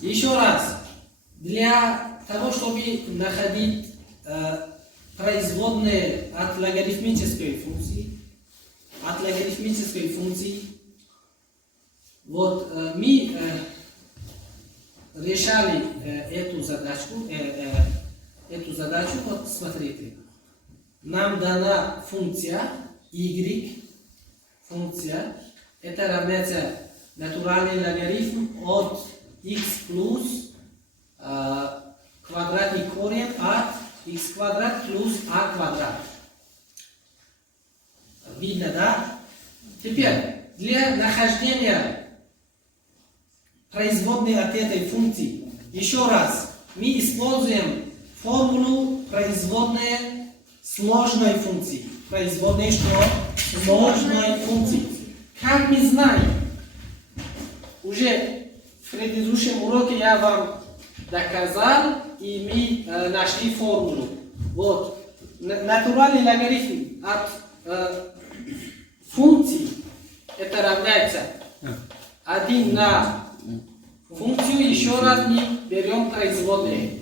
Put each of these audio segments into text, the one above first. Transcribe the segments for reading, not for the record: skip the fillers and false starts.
Еще раз, для того, чтобы находить производные от логарифмической функции, вот мы решали эту задачу, вот смотрите, нам дана функция y, это равняется натуральный логарифм от x плюс квадратный корень от x квадрат плюс a квадрат. Видно, да? Теперь, для нахождения производной от этой функции, еще раз, мы используем формулу производной сложной функции. Производной что? Сложной функции. Как мы знаем, уже в предыдущем уроке я вам доказал, и мы нашли формулу. Вот. Натуральный логарифм от функции, это равняется 1 на функцию, еще раз мы берем производные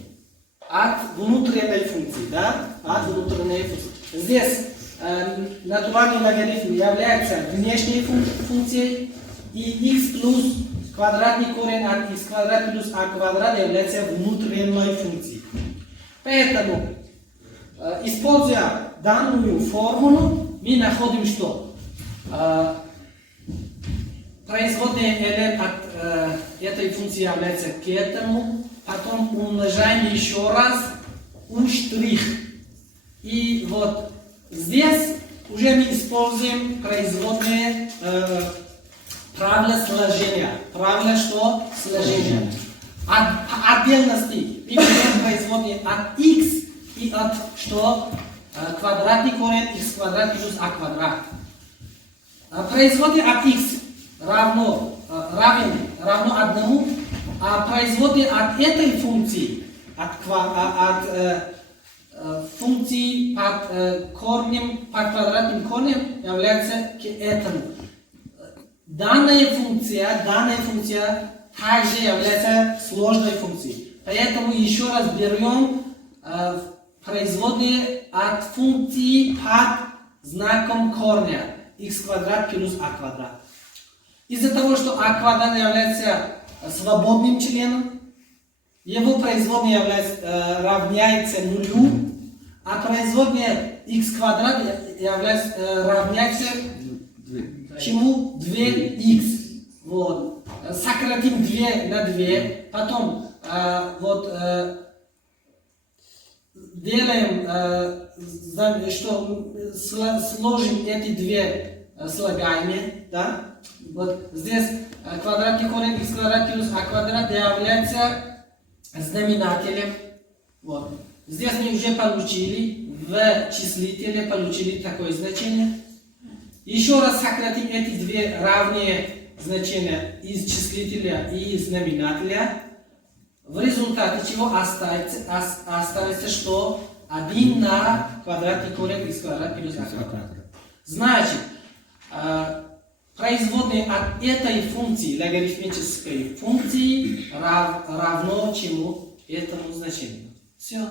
от внутренней функции, да? От внутренней функции. Здесь натуральный логарифм является внешней функцией, и x плюс квадратный корень от x квадрат плюс a квадрат является внутренней функцией. Поэтому, используя данную формулу, мы находим, что производный элемент от этой функции является к этому, потом умножаем еще раз u'. И вот здесь уже мы используем производные правила сложения. Правила что? Сложения. От отдельности мы берем производные от x и от что? Квадратный корень x квадрат плюс a квадрат. Производные от x равно 1, а производные от этой функции, от функции под квадратным корнем является к этому. Данная функция также является сложной функцией. Поэтому еще раз берем производные от функции под знаком корня x квадрат плюс a квадрат. Из-за того, что a квадрат является свободным членом, его производная равняется нулю, а производная x квадрат равняется чему? 2x. Вот. Сократим 2 на 2, потом делаем, что сложим эти две слагаемые, да? Вот здесь квадратный корень x квадрат плюс a квадрат является знаменателем. Вот. Здесь мы уже получили, в числителе получили такое значение. Еще раз сократим эти две равные значения из числителя и из знаменателя. В результате чего останется что? 1 на квадратный корень x квадрат плюс a квадрат. Значит, производные от этой функции, логарифмической функции, равно чему? Этому значению. Все.